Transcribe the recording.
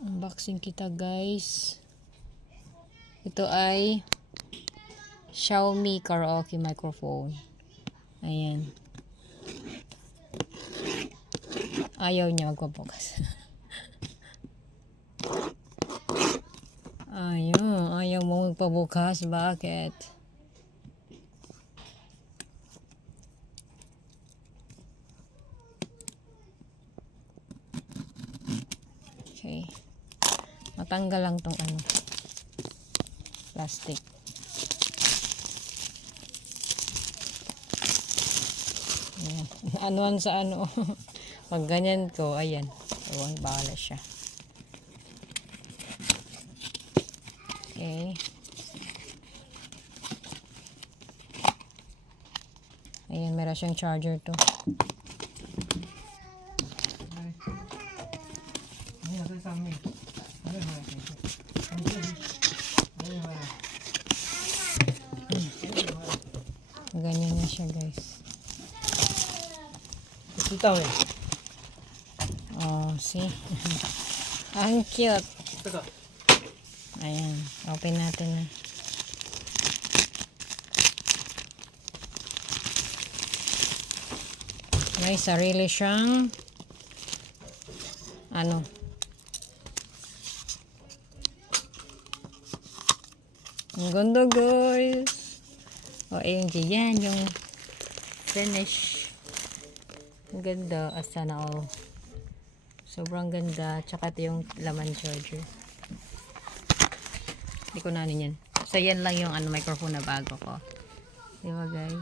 Unboxing kita guys. Ito ay Xiaomi karaoke microphone. Ayan. Ayaw niya magpabukas. Ayaw mo magpabukas. Bakit? Okay. Matanggal lang tong plastic. Ayan. Anuan sa ano. Pag ganyan ko, ayan. Ewan, bala siya. Okay. Ayan, meron siyang charger to. Ganyan na siya guys. Oh, see? Ang cute. Ayan, open natin na. May sarili siyang ang ganda guys. O ayun dyan yung finish. Ang ganda, sana all. Sobrang ganda. Tsaka ito yung laman charger. Hindi ko na yan. So yan lang yung microphone na bago ko. Diba guys?